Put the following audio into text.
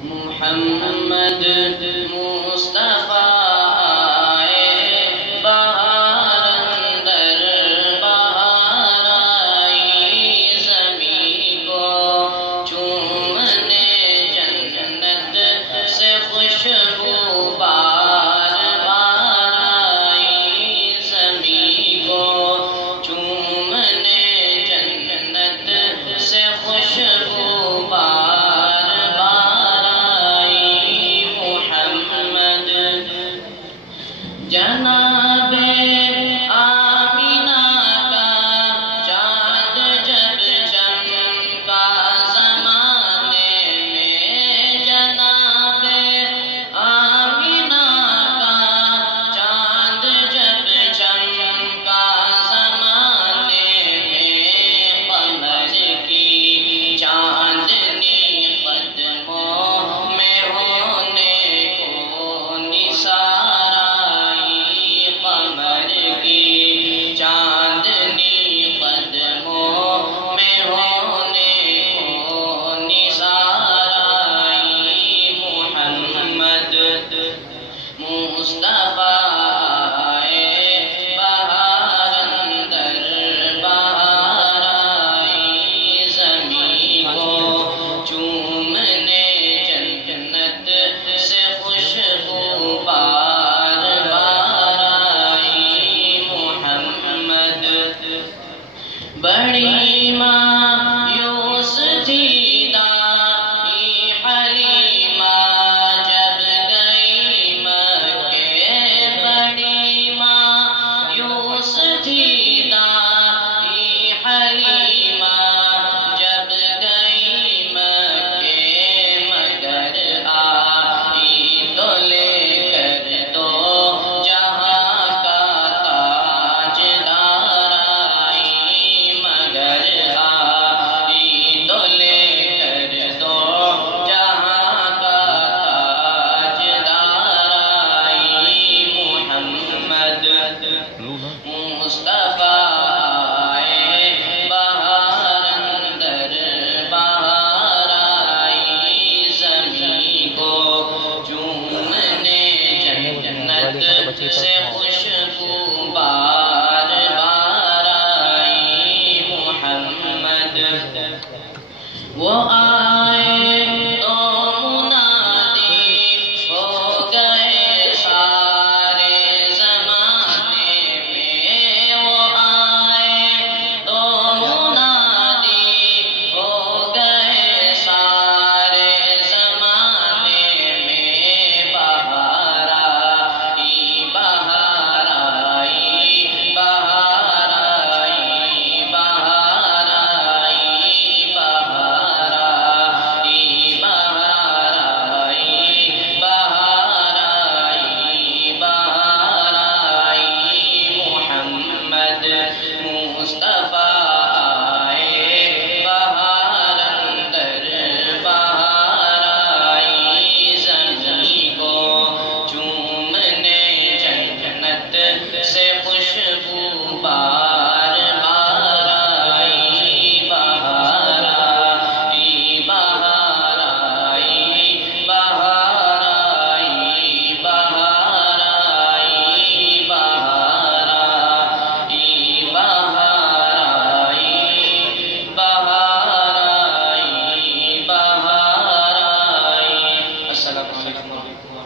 محمد مصطفیٰ بہار اندر بہار آئی زمین کو چومنے جنت سے خوشبو بار بار آئی زمین کو چومنے جنت سے خوشبو بار جناب آمینہ کا چاند جب چمکا زمانے میں جناب آمینہ کا چاند جب چمکا زمانے میں قمر کی چاندنی قدموں میں ہونے کو نثار چاندنی قدموں میں ہونے کو نثار آئی محمد مصطفیٰ بہار اندر بہار آئی زمین کو چومنے جنت سے خوشبو بار بار آئی محمد بڑی مایوس تھی دائی حلیمہ جب گئی مکے بڑی مایوس تھی دائی حلیمہ جب گئی مکے مگر آئی تو لے کر دو جہاں کا تاجدار آئی مگر آئی تو لے کر دو جہاں کا تاجدار آئی محمد مصطفیٰ بہار اندر بہار آئی زمین کو چومنے جنت سے خوشبو بار بار آئی محمد وہ آئے تو منادی ہو گئے سارے زمانے میں وہ آئے تو منادی ہو گئے سارے زمانے میں بہار آئی بہار آئی بہار آئی بہار آئی بہار آئی بہار آئی بہار آئی بہار آئی محمد مصطفیٰ بہار اندر بہار آئی زمین کو چومنے جنت سے خوشبو بار بار آئی بہار آئی بہار آئی بہار آئی بہار آئی بہار آئی بہار آئی بہار آئی بہار آئی السلام علیکم ورحمۃ اللہ